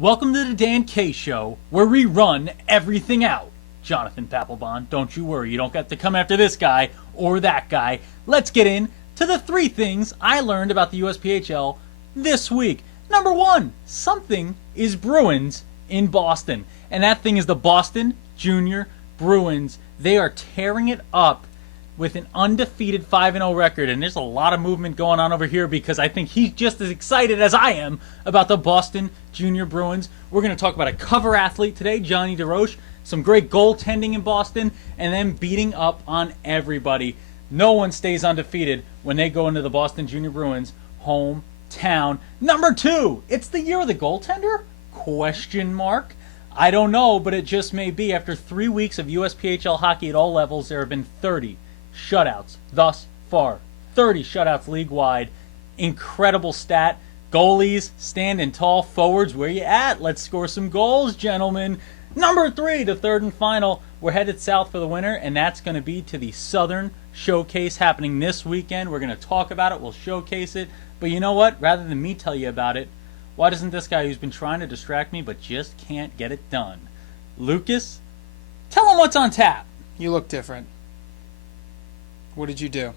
Welcome to the Dan K Show, where we run everything out. Jonathan Papelbon, don't you worry, you don't get to come after this guy or that guy. Let's get in to the 3 things I learned about the USPHL this week. Number 1, something is Bruins in Boston, and that thing is the Boston Junior Bruins. They are tearing it up with an undefeated 5-0 record, and there's a lot of movement going on over here because I think he's just as excited as I am about the Boston Junior Bruins. We're going to talk about a cover athlete today, John Deroche, some great goaltending in Boston, and then beating up on everybody. No one stays undefeated when they go into the Boston Junior Bruins hometown. Number 2, it's the year of the goaltender? Question mark. I don't know, but it just may be. After 3 weeks of USPHL hockey at all levels, there have been 30 shutouts thus far. 30 shutouts league-wide. Incredible stat. Goalies standing tall. Forwards, where you at? Let's score some goals, gentlemen. Number 3, the third and final. We're headed south for the winter, and that's going to be to the Southern Showcase happening this weekend. We're going to talk about it. We'll showcase it. But you know what? Rather than me tell you about it, why doesn't this guy who's been trying to distract me but just can't get it done? Lucas, tell him what's on tap. You look different. What did you do?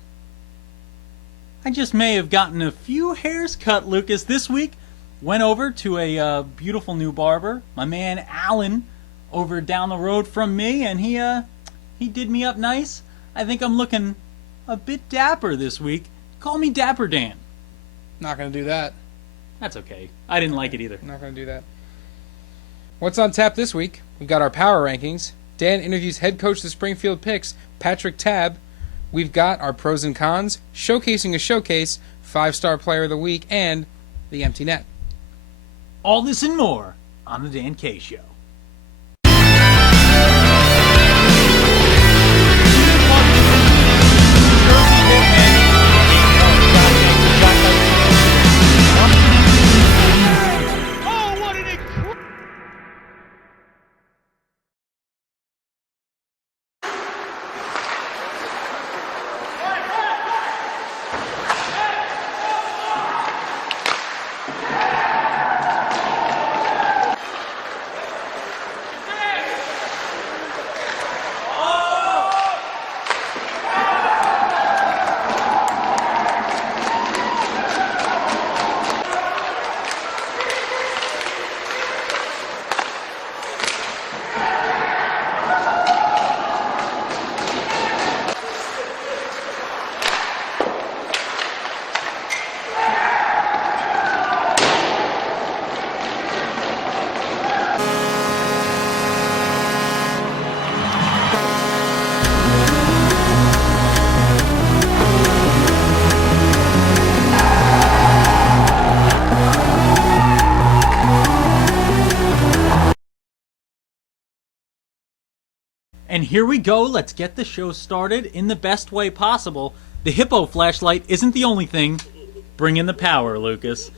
I just may have gotten a few hairs cut, Lucas. This week, went over to a beautiful new barber, my man Alan, over down the road from me, and he did me up nice. I think I'm looking a bit dapper this week. Call me Dapper Dan. Not going to do that. That's okay. I didn't like it either. Not going to do that. What's on tap this week? We've got our power rankings. Dan interviews head coach of the Springfield Pics, Patrick Tabb. We've got our pros and cons, showcasing a showcase, 5-star player of the week, and the empty net. All this and more on the Dan K Show. And here we go. Let's get the show started in the best way possible. The Hippo flashlight isn't the only thing bringing the power, Lucas.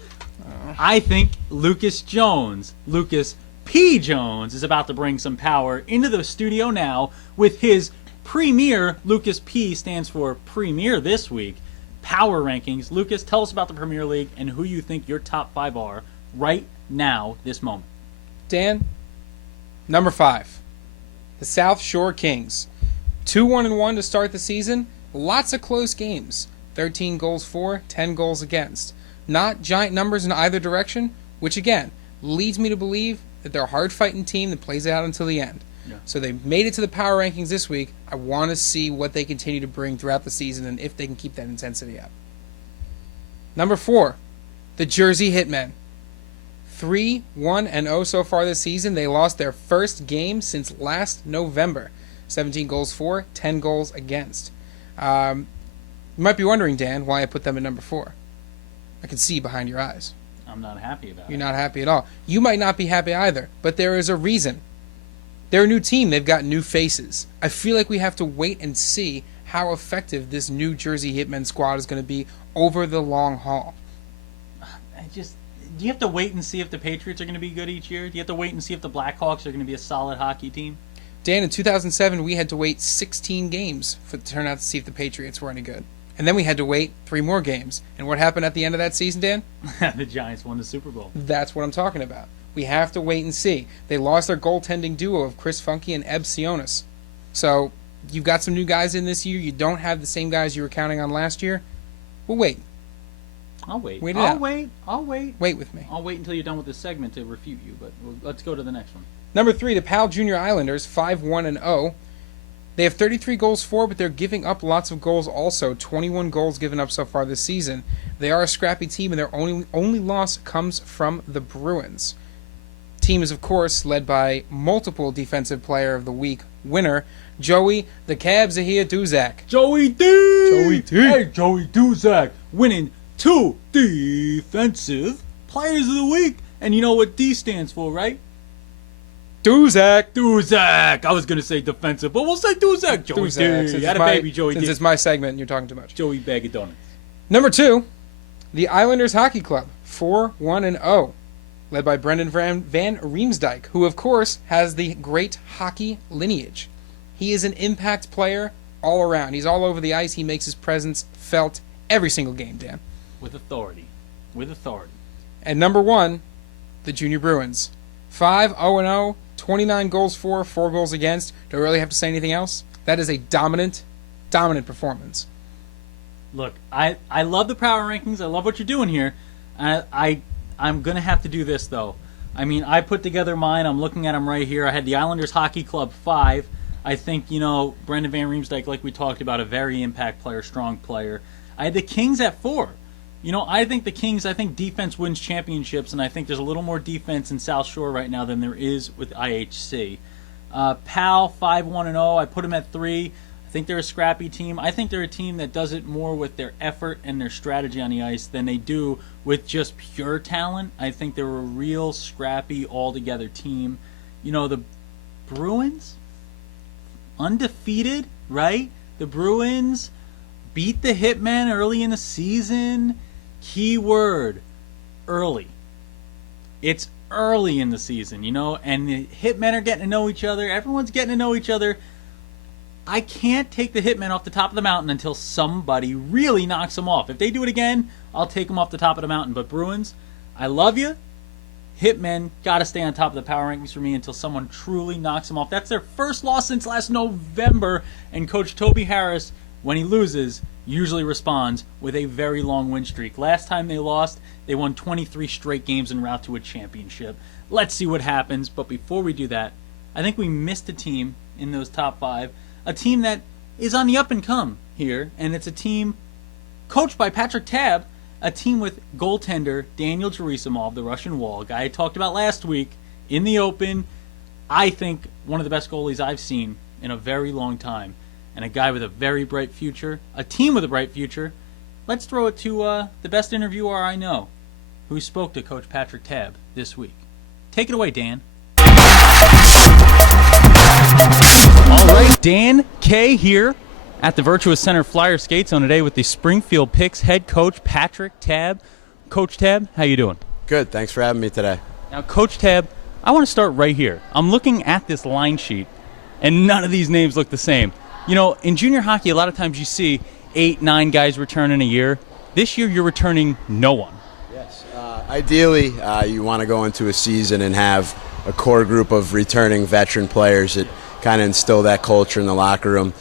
I think Lucas P. Jones, is about to bring some power into the studio now with his Premier. Lucas P. stands for Premier this week. Power rankings. Lucas, tell us about the Premier League and who you think your top 5 are right now, this moment. Dan, number 5. The South Shore Kings. 2-1-1 to start the season. Lots of close games. 13 goals for, 10 goals against. Not giant numbers in either direction, which again leads me to believe that they're a hard-fighting team that plays it out until the end. Yeah. So they made it to the power rankings this week. I want to see what they continue to bring throughout the season and if they can keep that intensity up. Number 4, the Jersey Hitmen. 3-1-0 so far this season. They lost their first game since last November. 17 goals for, 10 goals against. You might be wondering, Dan, why I put them at number 4. I can see behind your eyes. I'm not happy about it. You're not happy at all. You might not be happy either, but there is a reason. They're a new team. They've got new faces. I feel like we have to wait and see how effective this New Jersey Hitmen squad is going to be over the long haul. Do you have to wait and see if the Patriots are going to be good each year? Do you have to wait and see if the Blackhawks are going to be a solid hockey team? Dan, in 2007, we had to wait 16 games to turn out to see if the Patriots were any good. And then we had to wait 3 more games. And what happened at the end of that season, Dan? The Giants won the Super Bowl. That's what I'm talking about. We have to wait and see. They lost their goaltending duo of Chris Funke and Eb Sionis. So you've got some new guys in this year. You don't have the same guys you were counting on last year. We'll wait. I'll wait. Wait it I'll out. wait. I'll wait. Wait with me. I'll wait until you're done with this segment to refute you, but let's go to the next one. Number 3, the Pal Junior Islanders, 5-1-0. They have 33 goals for, but they're giving up lots of goals also. 21 goals given up so far this season. They are a scrappy team, and their only loss comes from the Bruins. Team is, of course, led by multiple Defensive Player of the Week winner, Joey the Cabs are here, Duzak. Joey D! Joey D! Hey, Joey Duzak winning 2 Defensive Players of the Week. And you know what D stands for, right? Duzak. Duzak. I was going to say defensive, but we'll say Duzak. Joey Duzak. D. Had a baby, Joey D. Since it's my segment and you're talking too much. Joey Bag of Donuts. Number 2, the Islanders Hockey Club, 4-1-0. Led by Brendan Van Riemsdyk, who, of course, has the great hockey lineage. He is an impact player all around. He's all over the ice. He makes his presence felt every single game, Dan. With authority. With authority. And number 1, the Junior Bruins. 5-0-0, 29 goals for, 4 goals against. Do I really have to say anything else? That is a dominant performance. Look, I love the power rankings. I love what you're doing here. I'm going to have to do this, though. I mean, I put together mine. I'm looking at them right here. I had the Islanders Hockey Club 5. I think, Brendan Van Riemsdyk, like we talked about, a very impact player, strong player. I had the Kings at 4. I think the Kings, defense wins championships, and I think there's a little more defense in South Shore right now than there is with IHC. PAL, 5-1-0. I put them at 3. I think they're a scrappy team. I think they're a team that does it more with their effort and their strategy on the ice than they do with just pure talent. I think they're a real scrappy, all-together team. The Bruins, undefeated, right? The Bruins beat the Hitmen early in the season. Key word, early. It's early in the season, and the Hitmen are getting to know each other. Everyone's getting to know each other. I can't take the Hitmen off the top of the mountain until somebody really knocks them off. If they do it again, I'll take them off the top of the mountain. But Bruins, I love you. Hitmen got to stay on top of the power rankings for me until someone truly knocks them off. That's their first loss since last November, and Coach Toby Harris, when he loses, usually responds with a very long win streak. Last time they lost, they won 23 straight games en route to a championship. Let's see what happens. But before we do that, I think we missed a team in those top 5. A team that is on the up and come here, and it's a team coached by Patrick Tabb, a team with goaltender Daniel Gerasimov, the Russian Wall, a guy I talked about last week in the Open. I think one of the best goalies I've seen in a very long time, and a guy with a very bright future, a team with a bright future. Let's throw it to the best interviewer I know, who spoke to Coach Patrick Tabb this week. Take it away, Dan. All right, Dan K here at the Virtuous Center Flyer Skate Zone today with the Springfield Pics head coach Patrick Tabb. Coach Tabb, how you doing? Good, thanks for having me today. Now, Coach Tabb, I want to start right here. I'm looking at this line sheet, and none of these names look the same. In junior hockey, a lot of times you see 8, 9 guys return in a year. This year, you're returning no one. Yes. Ideally, you want to go into a season and have a core group of returning veteran players that kind of instill that culture in the locker room.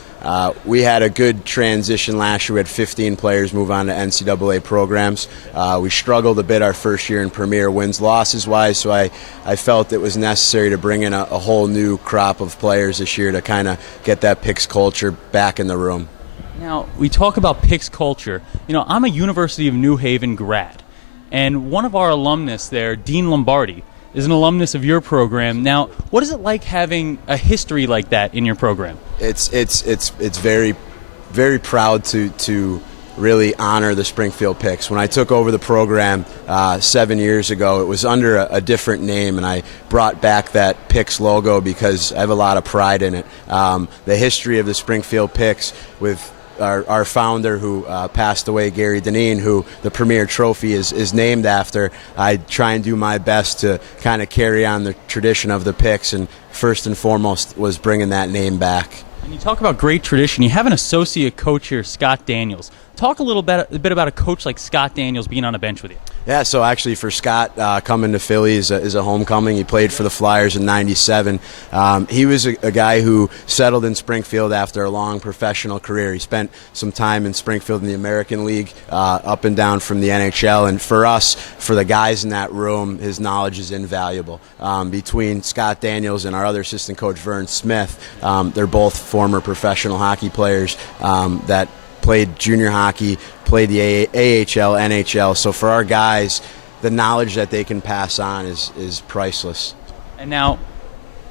We had a good transition last year. We had 15 players move on to NCAA programs. We struggled a bit our first year in Premier wins-losses wise, so I felt it was necessary to bring in a whole new crop of players this year to kind of get that Pics culture back in the room. Now, we talk about Pics culture. I'm a University of New Haven grad, and one of our alumnus there, Dean Lombardi, is an alumnus of your program. Now, what is it like having a history like that in your program? It's very, very proud to really honor the Springfield Pics. When I took over the program 7 years ago, it was under a different name, and I brought back that Pics logo because I have a lot of pride in it. The history of the Springfield Pics with our founder who passed away, Gary Deneen, who the Premier Trophy is named after. I try and do my best to kind of carry on the tradition of the Pics, and first and foremost was bringing that name back. And you talk about great tradition. You have an associate coach here, Scott Daniels. Talk a bit about a coach like Scott Daniels being on a bench with you. Yeah, so actually for Scott, coming to Philly is a homecoming. He played for the Flyers in '97. He was a guy who settled in Springfield after a long professional career. He spent some time in Springfield in the American League, up and down from the NHL. And for us, for the guys in that room, his knowledge is invaluable. Between Scott Daniels and our other assistant coach, Vern Smith, they're both former professional hockey players that played junior hockey, played the AHL, NHL. So for our guys, the knowledge that they can pass on is priceless. And now,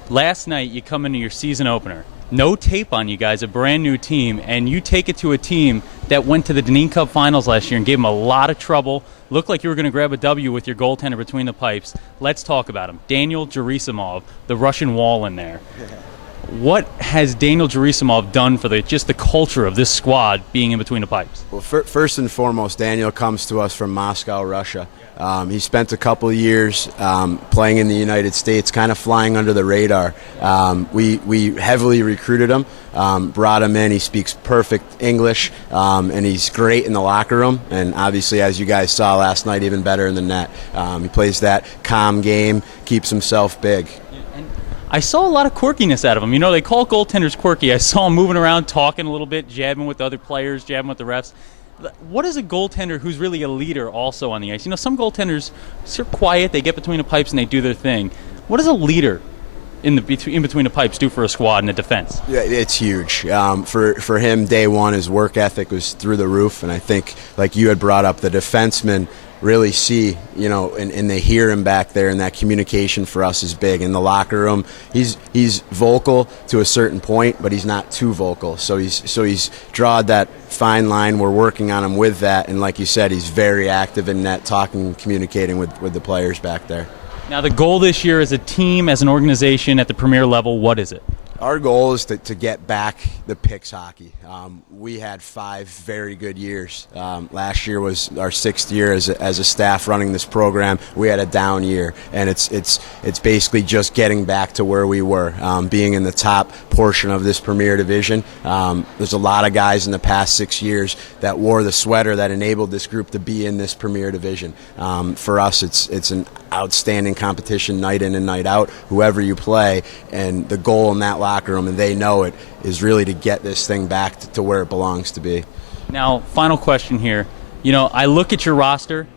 last night you come into your season opener. No tape on you guys, a brand new team, and you take it to a team that went to the Deneen Cup Finals last year and gave them a lot of trouble. Looked like you were going to grab a W with your goaltender between the pipes. Let's talk about him. Daniel Gerasimov, the Russian wall in there. What has Daniel Gerasimov done for just the culture of this squad being in between the pipes? Well, first and foremost, Daniel comes to us from Moscow, Russia. He spent a couple of years playing in the United States, kind of flying under the radar. We heavily recruited him, brought him in. He speaks perfect English, and he's great in the locker room. And obviously, as you guys saw last night, even better in the net. He plays that calm game, keeps himself big. I saw a lot of quirkiness out of him. You know, they call goaltenders quirky. I saw him moving around, talking a little bit, jabbing with other players, jabbing with the refs. What is a goaltender who's really a leader also on the ice? You know, some goaltenders are quiet, they get between the pipes and they do their thing. What does a leader in between the pipes do for a squad in the defense? Yeah, it's huge. For him, day one, his work ethic was through the roof, and I think, like you had brought up, the defensemen really see, you know, and they hear him back there, and that communication for us is big. In the locker room, he's vocal to a certain point, but he's not too vocal. So he's drawn that fine line. We're working on him with that, and like you said, he's very active in net, talking, communicating with the players back there. Now, the goal this year as a team, as an organization at the premier level, what is it? Our goal is to get back the Pics hockey. We had 5 very good years. Last year was our 6th year as a staff running this program. We had a down year, and it's basically just getting back to where we were, being in the top portion of this Premier Division. There's a lot of guys in the past 6 years that wore the sweater that enabled this group to be in this Premier Division. For us, it's an outstanding competition night in and night out, whoever you play, and the goal in that locker room, and they know it, is really to get this thing back to where it belongs to be. Now, final question here. You know, I look at your roster,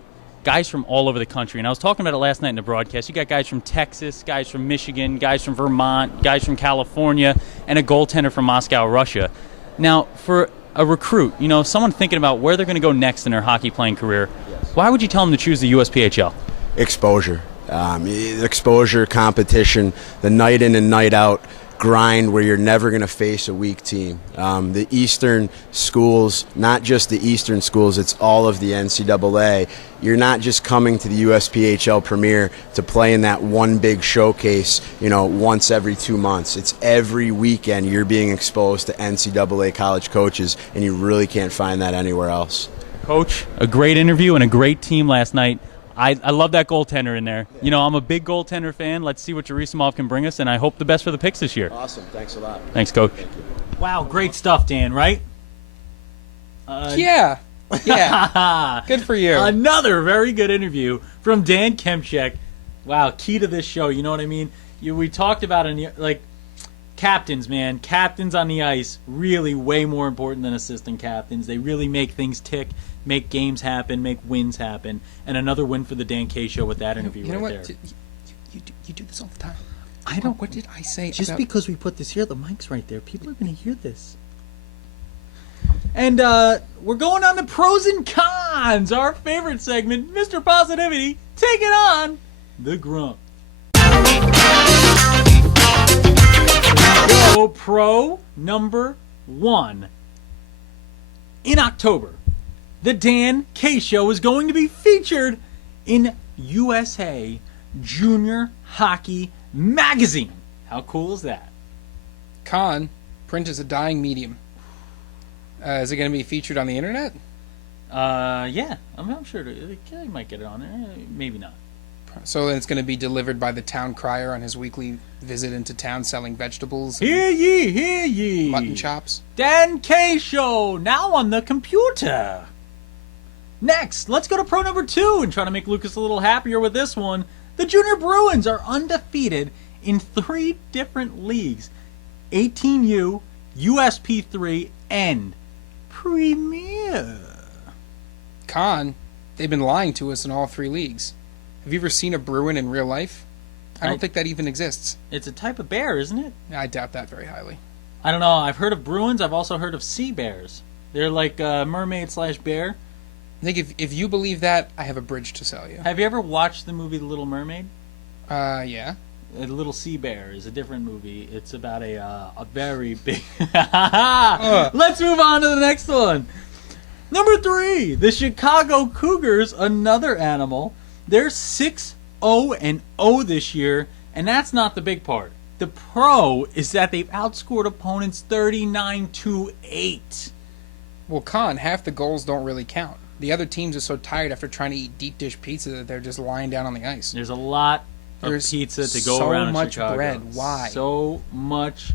guys from all over the country, and I was talking about it last night in the broadcast. You got guys from Texas, guys from Michigan, guys from Vermont, guys from California, and a goaltender from Moscow, Russia. Now, for a recruit, you know, someone thinking about where they're going to go next in their hockey playing career, why would you tell them to choose the USPHL? Exposure. Exposure, competition, the night in and night out grind where you're never going to face a weak team. The Eastern schools, not just the Eastern schools, it's all of the NCAA. You're not just coming to the USPHL Premier to play in that one big showcase, you know, once every 2 months. It's every weekend you're being exposed to NCAA college coaches, and you really can't find that anywhere else. Coach, a great interview and a great team last night. I love that goaltender in there. You know, I'm a big goaltender fan. Let's see what Gerasimov can bring us, and I hope the best for the Pics this year. Awesome. Thanks a lot. Thanks, Coach. Thank you. Wow, great stuff, Dan, right? Yeah. Good for you. Another very good interview from Dan Kemchek. Wow, key to this show, you know what I mean? We talked about, captains, man. Captains on the ice, really way more important than assistant captains. They really make things tick, make games happen, make wins happen. And another win for the Dan K Show with that interview you know right what? there. You do this all the time. I don't. What did I say? Just because we put this here, the mic's right there. People are going to hear this. And we're going on to pros and cons, our favorite segment. Mr. Positivity, take it on the Grump. So, pro number 1. In October, the Dan K Show is going to be featured in USA Junior Hockey Magazine. How cool is that? Con, print is a dying medium. Is it going to be featured on the internet? Yeah. I'm sure they might get it on there. Maybe not. So then it's going to be delivered by the town crier on his weekly visit into town selling vegetables and Hear ye, hear ye. mutton chops. Dan K Show, now on the computer. Next, let's go to pro number 2 and try to make Lucas a little happier with this one. The Junior Bruins are undefeated in 3 different leagues. 18U, USP3, and Premier. Con, they've been lying to us in all 3 leagues. Have you ever seen a Bruin in real life? I don't think that even exists. It's a type of bear, isn't it? I doubt that very highly. I don't know. I've heard of Bruins. I've also heard of sea bears. They're like mermaid/bear. I think if you believe that, I have a bridge to sell you. Have you ever watched the movie The Little Mermaid? Yeah. A Little Sea Bear is a different movie. It's about a very big... Let's move on to the next one. Number 3, the Chicago Cougars, another animal. They're 6-0-0 this year, and that's not the big part. The pro is that they've outscored opponents 39-8. Well, Con, half the goals don't really count. The other teams are so tired after trying to eat deep dish pizza that they're just lying down on the ice. There's a lot There's of pizza to go so around in much Chicago. bread. Why? So much.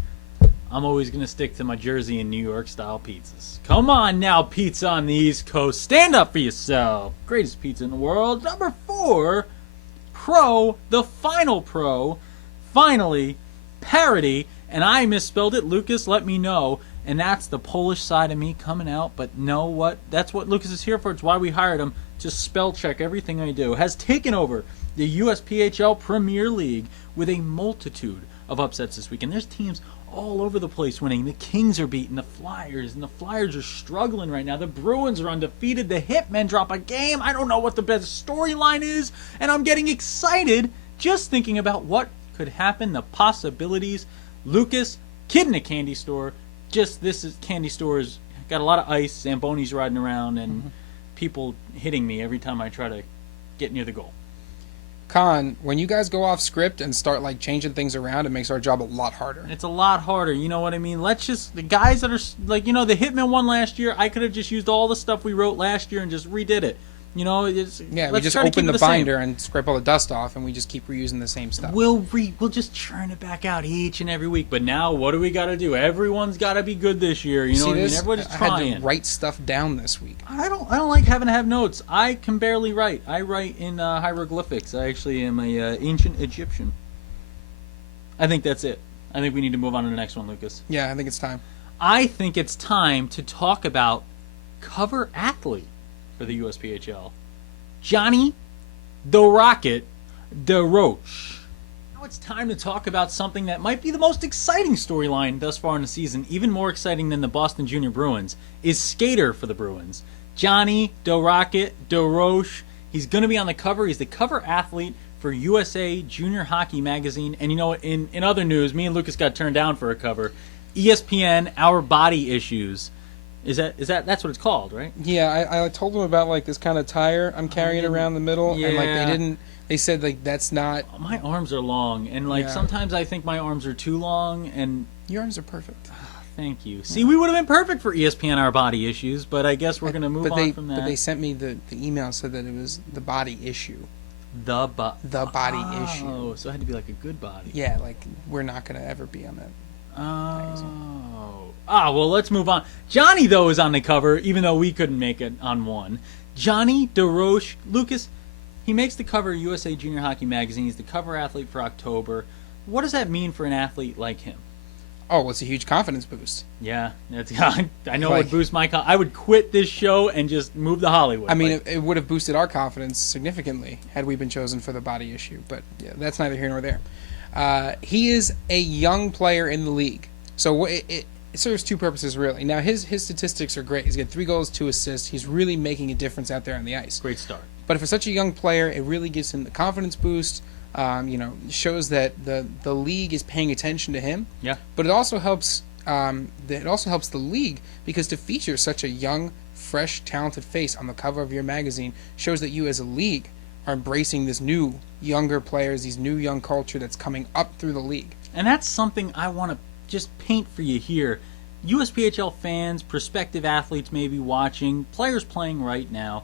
I'm always going to stick to my Jersey and New York style pizzas. Come on now, pizza on the East Coast. Stand up for yourself. Greatest pizza in the world. Number 4, pro, the final pro. Finally, parody. And I misspelled it. Lucas, let me know. And that's the Polish side of me coming out. But know what? That's what Lucas is here for. It's why we hired him. To spell check everything I do. Has taken over the USPHL Premier League with a multitude of upsets this week. And there's teams all over the place winning. The Kings are beating the Flyers, and the Flyers are struggling right now. The Bruins are undefeated. The Hitmen drop a game. I don't know what the best storyline is, and I'm getting excited just thinking about what could happen, the possibilities. Lucas, kid in a candy store. Candy stores got a lot of ice, Zambonis riding around, and people hitting me every time I try to get near the goal. Con, when you guys go off script and start like changing things around, it makes our job a lot harder. It's a lot harder, you know what I mean? The guys that are, like, you know, the Hitman one last year, I could have just used all the stuff we wrote last year and just redid it. You know, we just open the binder and scrape all the dust off, and we just keep reusing the same stuff. We'll just churn it back out each and every week. But now, what do we got to do? Everyone's got to be good this year. You know what I mean? Everybody's trying. I had to write stuff down this week. I don't like having to have notes. I can barely write. I write in hieroglyphics. I actually am a ancient Egyptian. I think that's it. I think we need to move on to the next one, Lucas. Yeah, I think it's time. I think it's time to talk about cover athlete for the USPHL. Johnny Deroche. Now it's time to talk about something that might be the most exciting storyline thus far in the season, even more exciting than the Boston Junior Bruins, is skater for the Bruins. Johnny Deroche. He's going to be on the cover. He's the cover athlete for USA Junior Hockey Magazine. And you know, in other news, me and Lucas got turned down for a cover. ESPN, Our Body Issues. That's what it's called, right? Yeah, I told them about like this kind of tire I'm carrying around the middle, and like they said like that's not. My arms are long, and like sometimes I think my arms are too long, and your arms are perfect. Thank you. See, we would have been perfect for ESPN Our Body Issues, but I guess we're gonna move on from that. But they sent me the email said that it was the body issue. The body issue. Oh, so it had to be like a good body. Yeah, like we're not gonna ever be on that. Well, let's move on. Johnny, though, is on the cover, even though we couldn't make it on one. Johnny Deroche. Lucas, he makes the cover of USA Junior Hockey Magazine. He's the cover athlete for October. What does that mean for an athlete like him? Oh, it's a huge confidence boost. Yeah, I know it would boost my I would quit this show and just move to Hollywood. I mean, it would have boosted our confidence significantly had we been chosen for the body issue, but yeah, that's neither here nor there. He is a young player in the league, so it serves 2 purposes really. Now his statistics are great. He's got 3 goals, 2 assists. He's really making a difference out there on the ice. Great start. But for such a young player, it really gives him the confidence boost. Shows that the league is paying attention to him. Yeah. But it also helps. It also helps the league because to feature such a young, fresh, talented face on the cover of your magazine shows that you, as a league, are embracing this new, younger players, these new young culture that's coming up through the league. And that's something I want to just paint for you here. USPHL fans, prospective athletes maybe watching, players playing right now.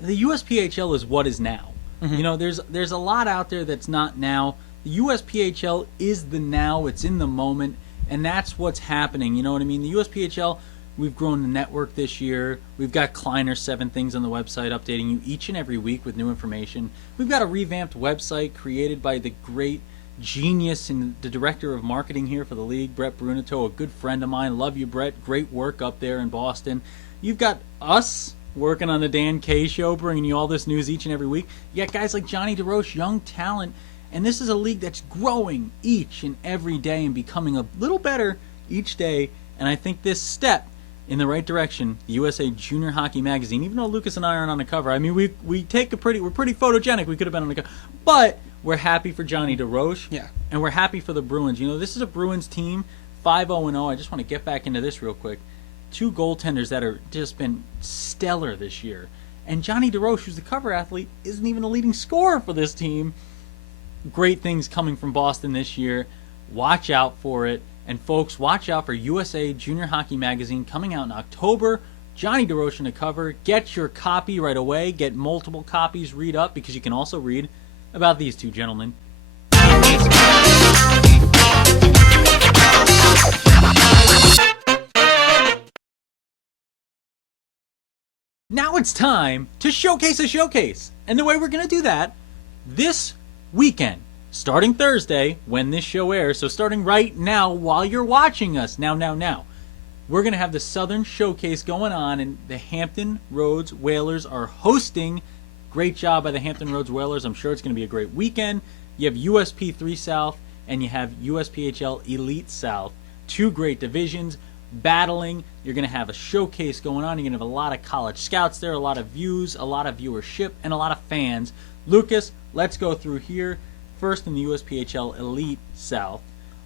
The USPHL is what is now. You know, there's a lot out there that's not now. The USPHL is the now. It's in the moment, and that's what's happening. You know what I mean? The USPHL, we've grown the network this year. We've got Kleiner 7 Things on the website updating you each and every week with new information. We've got a revamped website created by the great genius and the director of marketing here for the league, Brett Brunato, a good friend of mine. Love you, Brett. Great work up there in Boston. You've got us working on the Dan K Show, bringing you all this news each and every week. You got guys like Johnny Deroche, young talent, and this is a league that's growing each and every day and becoming a little better each day. And I think this step in the right direction, the USA Junior Hockey Magazine, even though Lucas and I aren't on the cover, I mean, we're pretty photogenic. We could have been on the cover, but we're happy for Johnny Deroche. Yeah. And we're happy for the Bruins. You know, this is a Bruins team, 5-0-0. I just want to get back into this real quick. 2 goaltenders that are just been stellar this year. And Johnny Deroche, who's the cover athlete, isn't even a leading scorer for this team. Great things coming from Boston this year. Watch out for it. And folks, watch out for USA Junior Hockey Magazine coming out in October. Johnny Deroche on the cover. Get your copy right away. Get multiple copies. Read up, because you can also read about these two gentlemen. Now it's time to showcase a showcase. And the way we're going to do that this weekend, starting Thursday when this show airs, so starting right now while you're watching us, now, we're going to have the Southern Showcase going on, and the Hampton Roads Whalers are hosting. Great job by the Hampton Roads Whalers. I'm sure it's going to be a great weekend. You have USP3 South and you have USPHL Elite South. 2 great divisions battling. You're going to have a showcase going on. You're going to have a lot of college scouts there, a lot of views, a lot of viewership, and a lot of fans. Lucas, let's go through here. First, in the USPHL Elite South,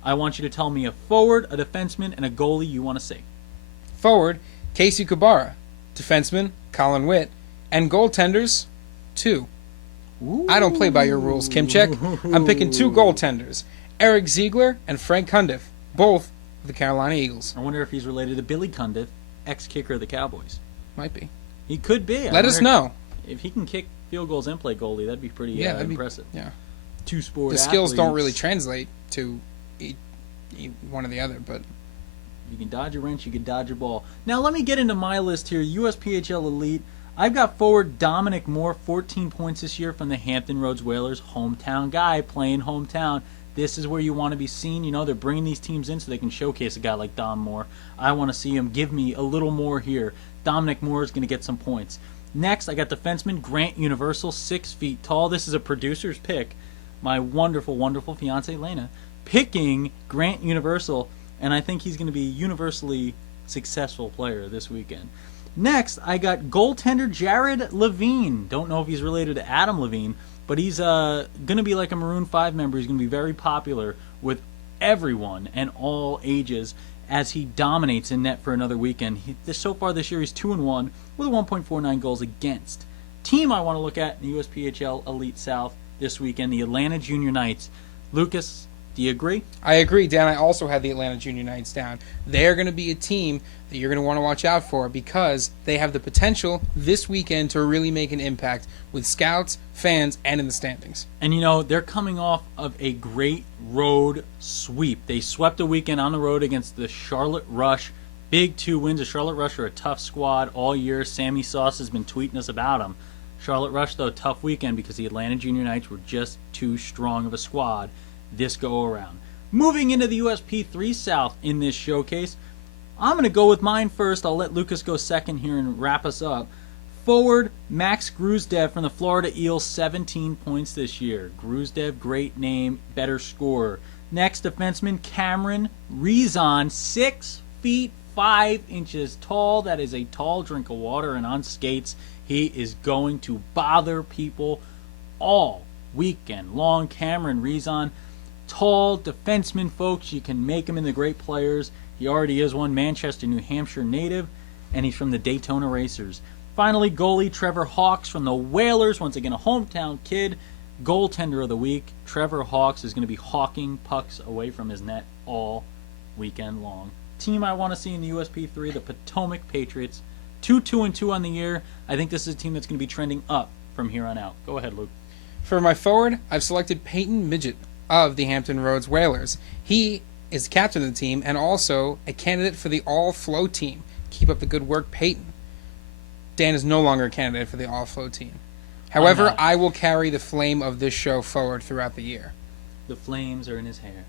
I want you to tell me a forward, a defenseman, and a goalie you want to see. Forward, Casey Kubara. Defenseman, Colin Witt. And goaltenders, 2. Ooh. I don't play by your rules, Kimchek. I'm picking 2 goaltenders. Eric Ziegler and Frank Cundiff, both of the Carolina Eagles. I wonder if he's related to Billy Cundiff, ex-kicker of the Cowboys. Might be. He could be. Let us know. If he can kick field goals and play goalie, that'd be pretty impressive. Yeah. 2 sport The skills athletes. don't really translate to one or the other, but you can dodge a wrench, you can dodge a ball. Now let me get into my list here. USPHL Elite. I've got forward Dominic Moore, 14 points this year from the Hampton Roads Whalers, hometown guy playing hometown. This is where you want to be seen. You know, they're bringing these teams in so they can showcase a guy like Dom Moore. I want to see him give me a little more here. Dominic Moore is going to get some points. Next, I got defenseman Grant Universal, 6 feet tall. This is a producer's pick. My wonderful, wonderful fiance Lena picking Grant Universal, and I think he's going to be a universally successful player this weekend. Next, I got goaltender Jared Levine. Don't know if he's related to Adam Levine, but he's going to be like a Maroon 5 member. He's going to be very popular with everyone and all ages as he dominates in net for another weekend. So far this year, he's 2-1 with a 1.49 goals against. Team I want to look at in the USPHL Elite South this weekend, the Atlanta Junior Knights. Lucas, do you agree? I agree, Dan. I also had the Atlanta Junior Knights down. They're going to be a team that you're going to want to watch out for because they have the potential this weekend to really make an impact with scouts, fans, and in the standings. And, you know, they're coming off of a great road sweep. They swept a weekend on the road against the Charlotte Rush. Big 2 wins. The Charlotte Rush are a tough squad all year. Sammy Sauce has been tweeting us about them. Charlotte Rush, though, tough weekend because the Atlanta Junior Knights were just too strong of a squad this go-around. Moving into the USP3 South in this showcase, I'm going to go with mine first. I'll let Lucas go second here and wrap us up. Forward, Max Gruzdev from the Florida Eels, 17 points this year. Gruzdev, great name, better scorer. Next, defenseman Cameron Rezon, 6 feet 5 inches tall. That is a tall drink of water, and on skates, he is going to bother people all weekend long. Cameron Rezon, tall defenseman, folks. You can make him into great players. He already is one. Manchester, New Hampshire native, and he's from the Daytona Racers. Finally, goalie Trevor Hawks from the Whalers. Once again, a hometown kid. Goaltender of the week. Trevor Hawks is going to be hawking pucks away from his net all weekend long. Team I want to see in the USP3, the Potomac Patriots. 2-2-2 on the year. I think this is a team that's going to be trending up from here on out. Go ahead, Luke. For my forward, I've selected Peyton Midget of the Hampton Roads Whalers. He is captain of the team and also a candidate for the All-Flow team. Keep up the good work, Peyton. Dan is no longer a candidate for the All-Flow team. However, I will carry the flame of this show forward throughout the year. The flames are in his hair.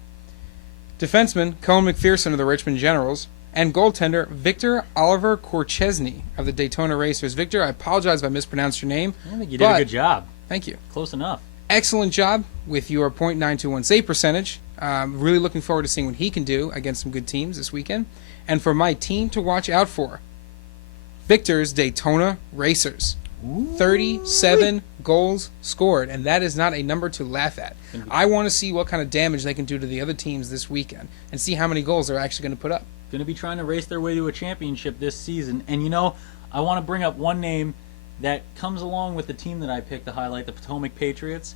Defenseman, Cohen McPherson of the Richmond Generals, and goaltender, Victor Oliver Korchesny of the Daytona Racers. Victor, I apologize if I mispronounced your name. I think you did a good job. Thank you. Close enough. Excellent job with your .921 save percentage. Really looking forward to seeing what he can do against some good teams this weekend. And for my team to watch out for, Victor's Daytona Racers. 37 goals scored, and that is not a number to laugh at. I want to see what kind of damage they can do to the other teams this weekend and see how many goals they're actually going to put up. Going to be trying to race their way to a championship this season. And, you know, I want to bring up one name that comes along with the team that I picked to highlight, the Potomac Patriots.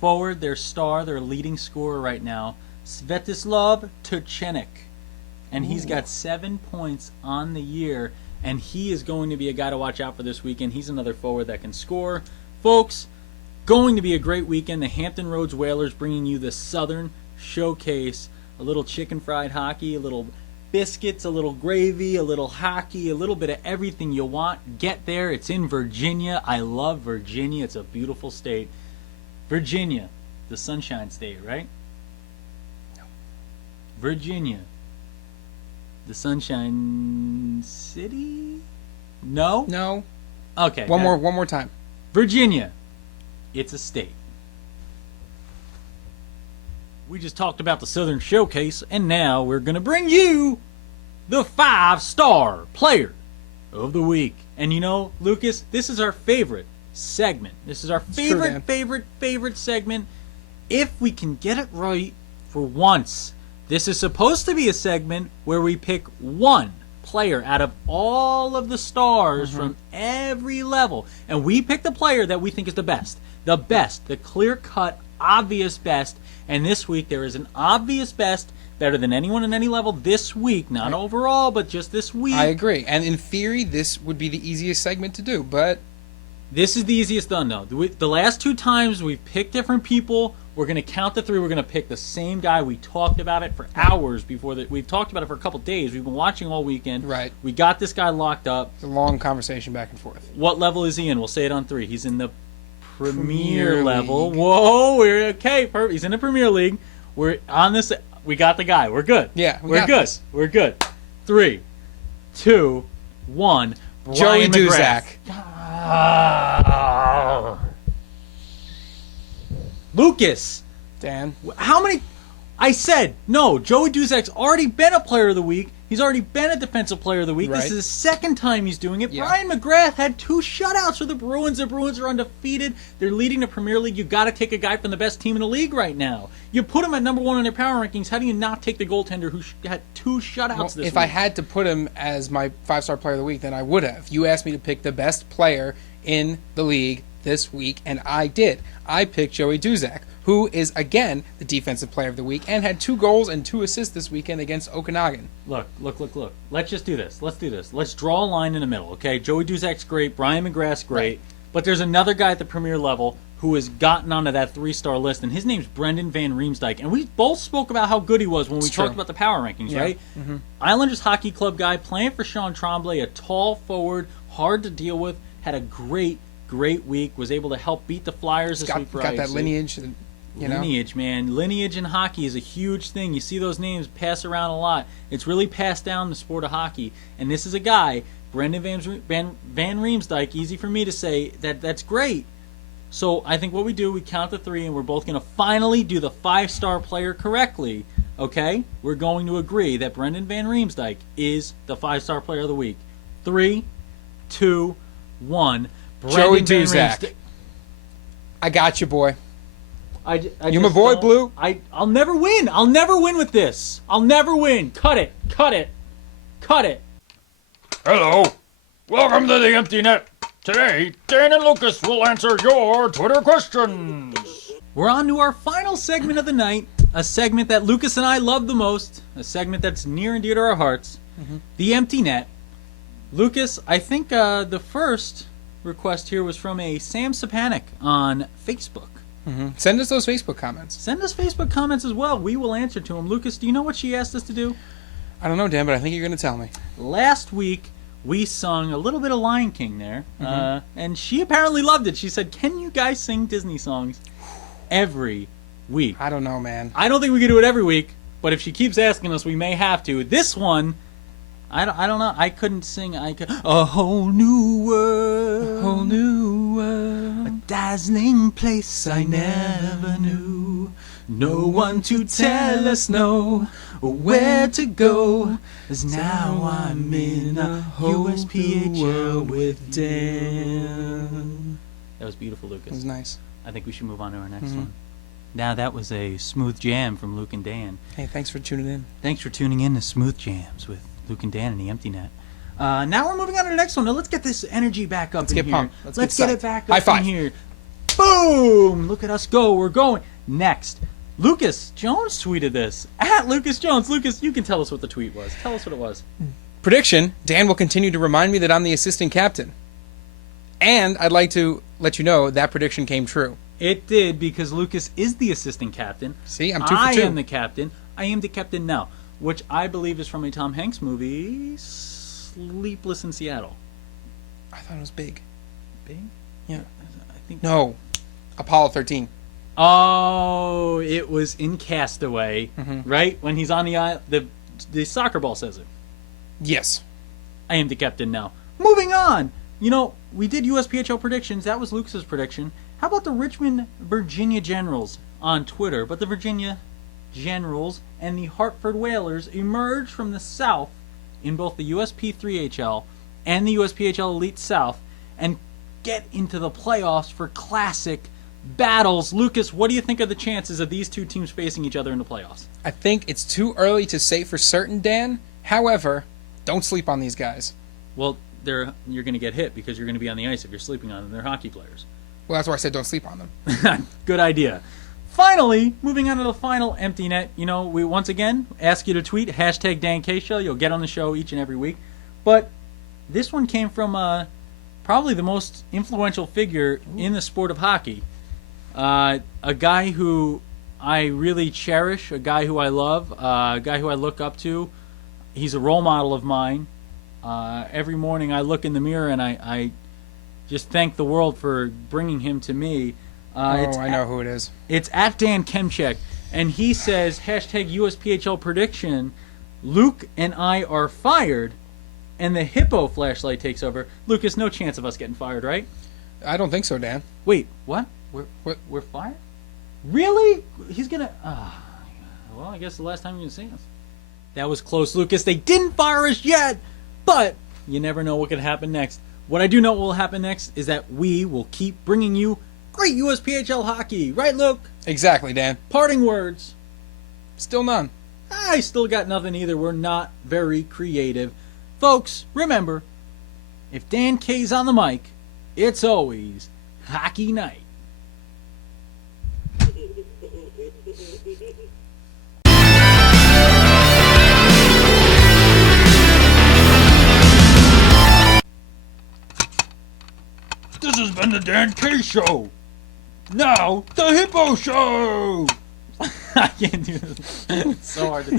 Forward, their star, their leading scorer right now, Svetislav Turchenik. And he's got 7 points on the year. And he is going to be a guy to watch out for this weekend. He's another forward that can score. Folks, going to be a great weekend. The Hampton Roads Whalers bringing you the Southern Showcase. A little chicken fried hockey, a little biscuits, a little gravy, a little hockey, a little bit of everything you want. Get there. It's in Virginia. I love Virginia. It's a beautiful state. Virginia, the Sunshine State, right? No. Virginia. The Sunshine City? No? No. Okay. One more time. Virginia. It's a state. We just talked about the Southern Showcase, and now we're going to bring you the 5-star player of the week. And you know, Lucas, this is our favorite segment. This is our favorite segment. If we can get it right for once. This is supposed to be a segment where we pick one player out of all of the stars from every level. And we pick the player that we think is the best. The clear-cut, obvious best. And this week there is an obvious best, better than anyone in any level this week. Not overall, but just this week. I agree. And in theory, this would be the easiest segment to do, but... This is the easiest done, though. The last two times we've picked different people. We're going to count to 3. We're going to pick the same guy. We talked about it for hours before that. We've talked about it for a couple days. We've been watching all weekend. Right. We got this guy locked up. It's a long conversation back and forth. What level is he in? We'll say it on 3. He's in the Premier level. Whoa, we're okay. Perfect. He's in the Premier League. We're on this. We got the guy. We're good. Yeah, we're good. This. We're good. 3, 2, 1. Joey Duzak. Lucas. Dan. How many? I said, no, Joey Duzak's already been a player of the week. He's already been a defensive player of the week. Right. This is the second time he's doing it. Yeah. Brian McGrath had 2 shutouts for the Bruins. The Bruins are undefeated. They're leading the Premier League. You've got to take a guy from the best team in the league right now. You put him at number 1 in their power rankings. How do you not take the goaltender who had 2 shutouts this week? If I had to put him as my 5-star player of the week, then I would have. You asked me to pick the best player in the league this week, and I did. I picked Joey Duzak, who is, again, the defensive player of the week and had 2 goals and 2 assists this weekend against Okanagan. Look. Let's just do this. Let's do this. Let's draw a line in the middle, okay? Joey Duzak's great. Brian McGrath's great. Right. But there's another guy at the Premier level who has gotten onto that 3-star list, and his name's Brendan Van Riemsdyk. And we both spoke about how good he was when we talked about the power rankings, right? Mm-hmm. Islanders Hockey Club guy, playing for Sean Tremblay, a tall forward, hard to deal with, had a great week, was able to help beat the Flyers this week for got IC. that lineage. Lineage, man. Lineage in hockey is a huge thing. You see those names pass around a lot. It's really passed down the sport of hockey. And this is a guy, Brendan Van Riemsdyk, easy for me to say, that's great. So I think what we do, we count to 3, and we're both going to finally do the 5-star player correctly. Okay? We're going to agree that Brendan Van Riemsdyk is the 5-star player of the week. 3, 2, 1. Joey Duzak. I got you, boy. You my boy, Blue. I'll never win. I'll never win with this. I'll never win. Cut it. Hello. Welcome to the Empty Net. Today, Dan and Lucas will answer your Twitter questions. We're on to our final segment of the night, a segment that Lucas and I love the most, a segment that's near and dear to our hearts, the Empty Net. Lucas, I think the first request here was from a Sam Sapanik on Facebook. Send us those Facebook comments. Send us Facebook comments as well. We will answer to them. Lucas, do you know what she asked us to do? I don't know, Dan, but I think you're going to tell me. Last week, we sung a little bit of Lion King there, and she apparently loved it. She said, "Can you guys sing Disney songs every week?" I don't know, man. I don't think we can do it every week, but if she keeps asking us, we may have to. This one, I don't know. I couldn't sing. A whole new world, A whole new world. a dazzling place I never knew. No one to tell us no, or where to go. As now I'm in a USPHL with Dan. That was beautiful, Lucas. It was nice. I think we should move on to our next one. Now that was a smooth jam from Luke and Dan. Hey, thanks for tuning in. Thanks for tuning in to Smooth Jams with Luke and Dan and the Empty Net. Now we're moving on to the next one. Now let's get this energy back up. Let's in get here. pumped. Let's get get it psyched. back High up five. in here. Boom! Look at us go. We're going. Next, Lucas Jones tweeted this. At Lucas Jones. Lucas, you can tell us what the tweet was. Tell us what it was. Prediction, Dan will continue to remind me that I'm the assistant captain. And I'd like to let you know that prediction came true. It did, because Lucas is the assistant captain. See, I'm 2 for 2. I am the captain. I am the captain now, which I believe is from a Tom Hanks movie, Sleepless in Seattle. I thought it was big. Big? Yeah. I think. No. Apollo 13. Oh, it was in Castaway, right? When he's on the island, the soccer ball says it. Yes. I am the captain now. Moving on. You know, we did USPHL predictions. That was Lucas's prediction. How about the Richmond, Virginia Generals on Twitter? But the Virginia Generals and the Hartford Whalers emerged from the South in both the USP3HL and the USPHL Elite South and get into the playoffs for classic battles. Lucas, what do you think of the chances of these two teams facing each other in the playoffs? I think it's too early to say for certain, Dan. However, don't sleep on these guys. Well, you're going to get hit because you're going to be on the ice if you're sleeping on them. They're hockey players. Well, that's why I said don't sleep on them. Good idea. Finally, moving on to the final Empty Net. You know, we once again ask you to tweet hashtag Dan K Show. You'll get on the show each and every week. But this one came from probably the most influential figure in the sport of hockey. A guy who I really cherish, a guy who I love, a guy who I look up to. He's a role model of mine. Every morning I look in the mirror and I just thank the world for bringing him to me. I know who it is. It's at Dan Kemchek, and he says, hashtag USPHL prediction, Luke and I are fired, and the Hippo flashlight takes over. Lucas, no chance of us getting fired, right? I don't think so, Dan. Wait, what? We're fired? Really? He's gonna... well, I guess the last time you're gonna see us. That was close, Lucas. They didn't fire us yet, but you never know what could happen next. What I do know will happen next is that we will keep bringing you great USPHL hockey. Right, Luke? Exactly, Dan. Parting words. Still none. I still got nothing either. We're not very creative. Folks, remember, if Dan K's on the mic, it's always hockey night. This has been the Dan K Show. Now, the Hippo Show. I can't do this. It's so hard to do.